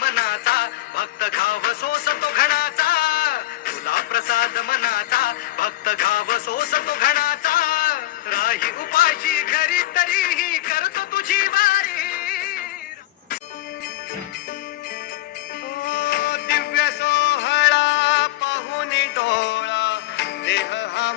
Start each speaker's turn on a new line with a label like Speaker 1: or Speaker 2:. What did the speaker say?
Speaker 1: मनाचा. भक्त घाव सोस तो घणाचा. तुला प्रसाद मनाचा. भक्त घाव सोस तो घणाचा. राही उपाशी घरी तरीही करतो तुझी वारी.
Speaker 2: दिव्य सोहळा पाहुनी डोळा. देह हा